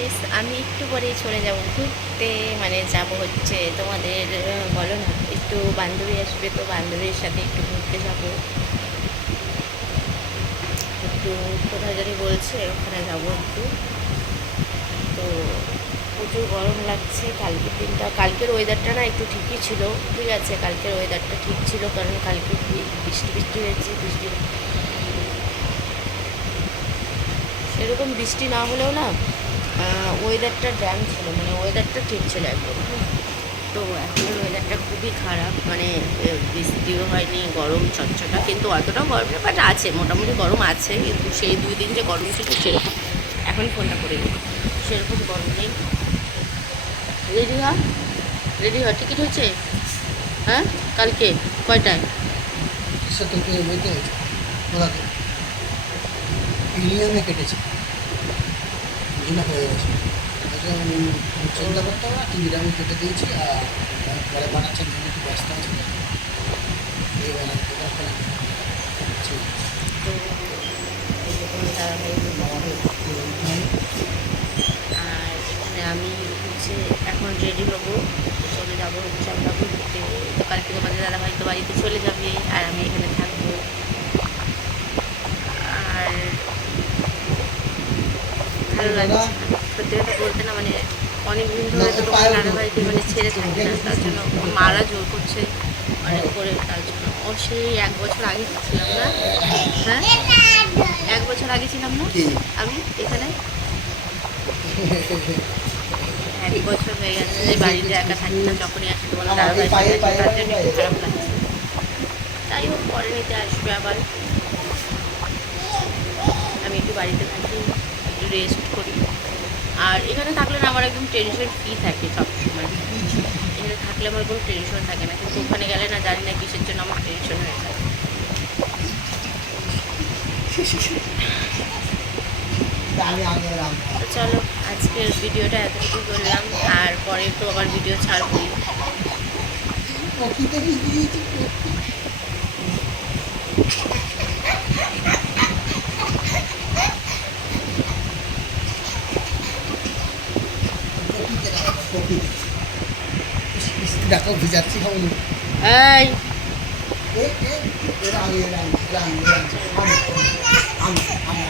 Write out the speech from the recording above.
Guys আমি একটু পরেই চলে যাব। ঘুরতে মানে যাব হচ্ছে তোমাদের বলো না, একটু বান্ধবী আসবে তো বান্ধবীর সাথে একটু ঘুরতে যাব। একটু কোথায় জানি বলছে, ওখানে যাব একটু। তো প্রচুর গরম লাগছে কালকের দিনটা, কালকের ওয়েদারটা না একটু ঠিকই ছিল, ঠিক আছে, কালকের ওয়েদারটা ঠিক ছিল, কারণ কালকে বৃষ্টি বৃষ্টি হয়েছে, বৃষ্টি সেরকম বৃষ্টি না হলেও না ওয়েদারটা ড্যাম ছিল মানে ওয়েদারটা ঠিক ছিল একদম। তো এখন ওয়েদারটা খুবই খারাপ মানে বৃষ্টিও হয়নি, গরম চটচটা কিন্তু অতটাও গরম বাট আছে, মোটামুটি গরম আছে, কিন্তু সেই দুই দিন যে গরম ছিল সেরকম। এখন ফোনটা করে দিই। সেরকম গরম নেই। রেডি হ? রেডি হ? টিকিট হয়েছে হ্যাঁ? কালকে? কয়টায়? সে তোকে বইতে হয়েছে। ওরাতে কেটেছে। জন্য হয়ে গেছে এটা চিন্তা করতে হবে টিভিটা আমি কেটে দিয়েছি আর পরে বানাচ্ছেন একটু ব্যস্ত আছে। এই বানাতে ঠিক তো এই যে কোনো তাড়াতাড়ি আমাদের আর এখানে আমি হচ্ছে এখন রেডি হব, চলে যাব ঘুরতে। তো কালকে তোমাদের দাদা ভাই তো বাড়িতে চলে যাবে, আর আমি এখানে থাকব আর ভালো লাগছে না। সত্যি কথা বলতে না মানে অনেক দিন ধরে তো তোমার দাদা মানে ছেড়ে থাকি না তার জন্য মারা জোর করছে অনেক করে তার জন্য। ও সেই এক বছর আগে ছিলাম না? হ্যাঁ? এক বছর আগে ছিলাম না? আমি এখানে? এক বছর হয়ে গেছে যে বাড়িতে একা থাকি না যখনই আসি তোমার দাদা ভাই পায়ে পায়ে তার জন্য একটু খারাপ লাগছে। তাই হোক পরে নিতে আসবে আবার। আমি একটু বাড়িতে থাকি। রেস্ট করি। আর এখানে থাকলে না আমার একদম টেনশন ফ্রি থাকে সবসময়। এখানে থাকলে আমার কোনো টেনশন থাকে না। কিন্তু ওখানে গেলে না জানি না কিসের জন্য আমার টেনশন হয়ে যায়। চলো আজকের ভিডিওটা এতটুকু করলাম। আর পরে তো আবার ভিডিও ছাড়বই দিয়েছি দেখো ভিজাচ্ছি কেমন এই এরা আমি